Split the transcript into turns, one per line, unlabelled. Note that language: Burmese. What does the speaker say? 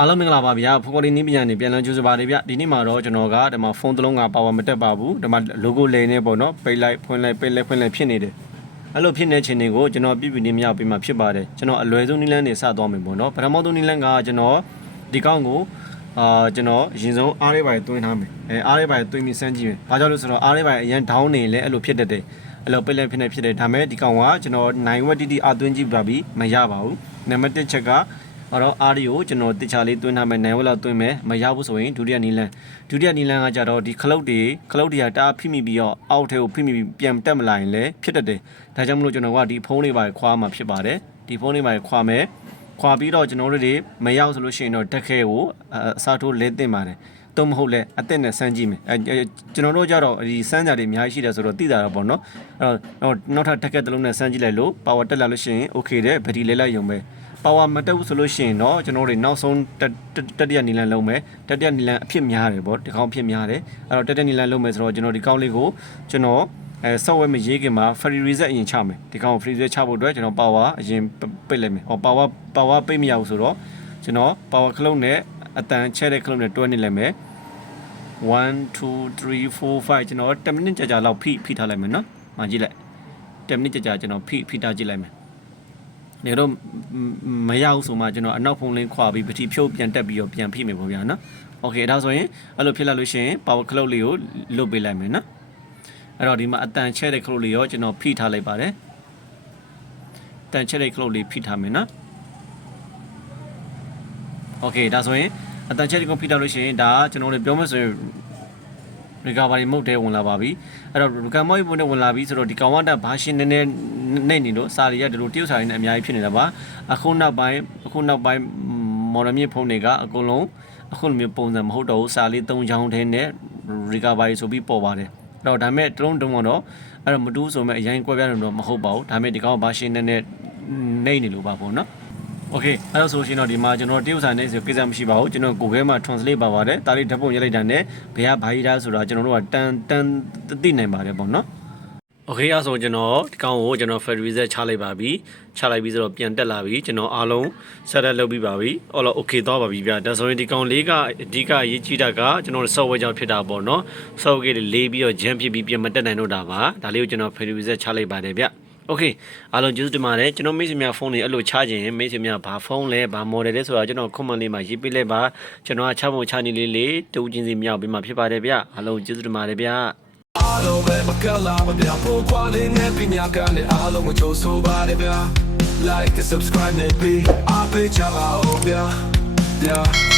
အားလုံးမင်္ဂလာပါဗျာဖိုကော်ဒီနီးပညာနေပြန်လည်ကြိုဆိုပါရစေဗျဒီနေ့မှာတော့ကျွန်တော်ကဒီမှာဖုန်းတစ်လုံးကပါဝါမတက်ပါဘူးဒီမှာ logo လိန်နေပေါ့နော်ပိတ်လိုက်ဖွင့်လိုက်ပိတ်လိုက်ဖွင့်လိုက်ဖြစ်နေတယ်အဲ့လိုဖြစ်နေခြင်းတွေကိုကျွန်တော်ပြပြနေမြောက်ပြီးမှဖြစ်ပါတယ်ကျွန်တော်အလွယ်ဆုံးနီးလန်းနေစသွားမယ်ပေါ့နော်ပထမဆုံးနီးလန်းကကျွန်တော်ဒီကောင်းကိုအာကျွန်တော်အရင်ဆုံးအားလေးပိုင်းတွင်းထားမယ်အဲအားလေးပိုင်းတွင်းပြီးစမ်းကြည့်မယ်ဘာကြောင့်လဲဆိုတော့အားလေးပိုင်းအရင် down နေလဲအဲ့လိုဖြစ်တတ်တယ်အဲ့လိုပိတ်လိုက်ဖြစ်နေဖြစ်တယ်ဒါမဲ့ဒီကောင်ကကျွန်တော်9ဝက်တီတီအသွင်းကြည့်ပါပြီမရပါဘူးနံပါတ်1ချက်က အဲ့တော့အားဒီကိုကျွန်တော်တခြားလေးတွင်းထားမယ်နိုင်ဝက်လောက်တွင်းမယ်မရဘူးဆိုရင်ဒုတိယနီလန်ဒုတိယနီလန်ကကြတော့ဒီခလုတ်တွေခလုတ်တွေကတအားဖိမိပြီးတော့အောက်ထဲကိုဖိမိပြီးပြန်တက်မလာရင်လည်းဖြစ်တတ်တယ်ဒါကြောင့်မလို့ကျွန်တော်ကဒီဖုန်းလေးပါခွာမှာဖြစ်ပါတယ်ဒီဖုန်းလေးပါခွာမယ်ခွာပြီးတော့ကျွန်တော်တို့တွေမရောက်ဆိုလို့ရှိရင်တော့တက်ခဲကိုအအစားထိုးလဲတင်ပါတယ်တော့မဟုတ်လဲအသက်နဲ့စမ်းကြည့်မယ်အဲအဲကျွန်တော်တို့ကြတော့ဒီစမ်းကြတွေအများကြီးရှိတယ်ဆိုတော့သိတာတော့ပေါ့နော်အဲ့တော့နောက်ထပ်တက်ကက်တစ်လုံးနဲ့စမ်းကြည့်လိုက်လို့ power တက်လာလို့ရှိရင် okay တဲ့ဘက်ထရီလဲလိုက်ရုံပဲ ပါဝါမတက်ဘူးဆိုလို့ရှိရင်တော့ကျွန်တော်တို့နောက်ဆုံးတက်တက်တတိယနီလန်လုံးမယ်တတိယနီလန်အဖြစ်များတယ်ဗောဒီကောင်အဖြစ်များတယ်အဲ့တော့တတိယနီလန်လုံးမယ်ဆိုတော့ကျွန်တော်ဒီကောင်လေးကိုကျွန်တော်အဲ software မရေးခင်မှာ free reset အရင်ချမယ်ဒီကောင်ကို free reset ချဖို့အတွက်ကျွန်တော် power အရင်ပိတ်လိုက်မယ်ဟော power power ပိတ်မရဘူးဆိုတော့ကျွန်တော် power ခလုံးနဲ့အတန်ချဲတဲ့ခလုံးနဲ့တွဲနေလိုက်မယ်1 2 3 4 5ကျွန်တော်10မိနစ်ကြာကြာလောက်ဖိဖိထားလိုက်မယ်နော်မှကြည့်လိုက်10မိနစ်ကြာကြာကျွန်တော်ဖိဖိထားကြည့်လိုက်မယ် နေတော့မရဘူးဆိုမှကျွန်တော်အနောက်ဖုန်းလေးခွာပြီးပတိဖြုတ်ပြန်တက်ပြီးတော့ပြန်ဖိမယ်ပေါ့ဗျာနော်။ Okay ဒါဆိုရင်အဲ့လိုဖြစ်လာလို့ရှိရင် power cloud လေးကိုလွတ်ပေးလိုက်မယ်နော်။အဲ့တော့ဒီမှာအတန်ချဲတဲ့ cloud လေးရောကျွန်တော်ဖိထားလိုက်ပါတယ်။တန်ချဲတဲ့ cloud လေးဖိထားမယ်နော်။ Okay ဒါဆိုရင်အတန်ချဲတဲ့ cloud ဖိထားလို့ရှိရင်ဒါကျွန်တော်တို့ပြောမယ်ဆိုရင် recovery mode ထဲဝင်လာပါပြီအဲ့တော့ recovery mode နဲ့ဝင်လာပြီဆိုတော့ဒီကောင်ဝတ်တာဘာရှင်းနေနေနေနေလို့စာရီကဒီလိုတရုတ်စာရီနဲ့အများကြီးဖြစ်နေတာပါအခုနောက်ပိုင်းအခုနောက်ပိုင်းမော်ဒယ်မြင့်ဖုန်းတွေကအကုန်လုံးအခုလိုမျိုးပုံစံမဟုတ်တော့ဘူးစာလေး၃ချောင်းထဲနဲ့ recovery ဆိုပြီးပေါ်ပါတယ်အဲ့တော့ဒါမဲ့တလုံးတုံးတော့အဲ့တော့မတူးဆိုမဲ့အရင်ကွဲပြားတယ်တော့မဟုတ်ပါဘူးဒါမဲ့ဒီကောင်ဘာရှင်းနေနေနေနေလို့ပါပေါ့နော် โอเคအဲ့တော့ဆိုရှင်တော့ဒီမှာကျွန်တော်တရုတ်စာနဲ့ဆိုကိစ္စမရှိပါဘူးကျွန်တော် Google မှာ translate ပါပါတယ်ဒါလေးဓာတ်ပုံရိုက်လိုက်တာနဲ့ဘယ်ကဘာကြီးသားဆိုတာကျွန်တော်တို့ကတန်တန်သိနိုင်ပါတယ်ပေါ့နော်โอเคအဲ့ဆိုကျွန်တော်ဒီကောင်ကိုကျွန်တော် Federal Reset ချလိုက်ပါပြီချလိုက်ပြီးဆိုတော့ပြန်တက်လာပြီကျွန်တော်အားလုံး set up လုပ်ပြီးပါပြီအော်လို့ okay သွားပါပြီဗျာဒါဆိုရင်ဒီကောင်လေးကအဓိကရေးကြည့်တာကကျွန်တော် software ကြောင့်ဖြစ်တာပေါ့နော် software လေးလေးပြီးတော့ jam ဖြစ်ပြီးပြန်မတက်နိုင်တော့တာပါဒါလေးကိုကျွန်တော် Federal Reset ချလိုက်ပါတယ်ဗျ โอเคအားလုံးကျေးဇူးတင်ပါတယ်ကျွန်တော်မိတ်ဆွေများဖုန်းတွေအဲ့လိုချခြင်းမိတ်ဆွေများဘာဖုန်းလဲဘာ model လဲဆိုတာကျွန်တော် comment လေးမှာရေးပေးလိုက်ပါကျွန်တော်ကချဖို့ချနေလေးလေးတူချင်းစီမြောက်ပေးမှာဖြစ်ပါတယ်ဗျအားလုံးကျေးဇူးတင်ပါတယ်ဗျ
အားလုံးပဲမကလာမပြဖို့ကွာလေးနဲ့ပြညာကနေအားလုံးကိုကြိုးဆိုပါတယ်ဗျာ like and subscribe နဲ့ပြီးအားပေးကြပါဦးဗျာ yeah